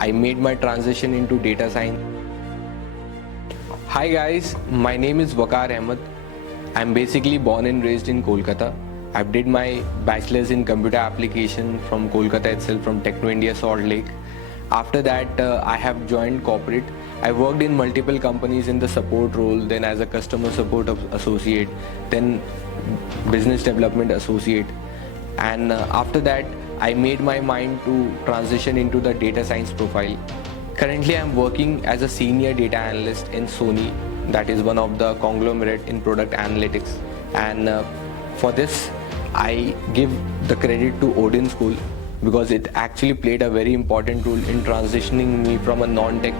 I made my transition into data science. Hi guys, my name is Waqar Ahmed. I'm basically born and raised in Kolkata. I did my bachelor's in computer application from Kolkata itself, from Techno India Salt Lake. After that, I have joined corporate. I worked in multiple companies in the support role, then as a customer support associate, then business development associate. And after that, I made my mind to transition into the data science profile. Currently, I'm working as a senior data analyst in Sony, that is one of the conglomerate in product analytics. And for this, I give the credit to OdinSchool because it actually played a very important role in transitioning me from a non-tech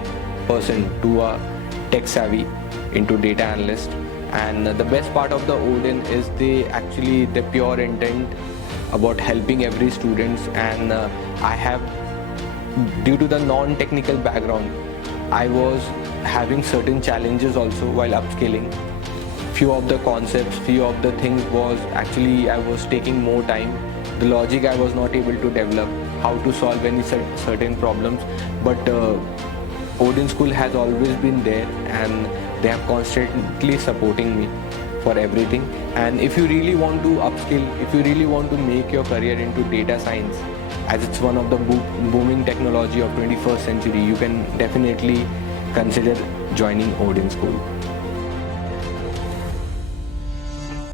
person to a tech savvy into data analyst. And the best part of the Odin is the pure intent about helping every students. And I have, due to the non-technical background, I was having certain challenges also while upscaling. Few of the concepts, few of the things was actually I was taking more time. The logic I was not able to develop, how to solve any certain problems. But OdinSchool has always been there and they have constantly supporting me for everything. And if you really want to upskill, if you really want to make your career into data science, as it's one of the booming technology of 21st century, you can definitely consider joining OdinSchool.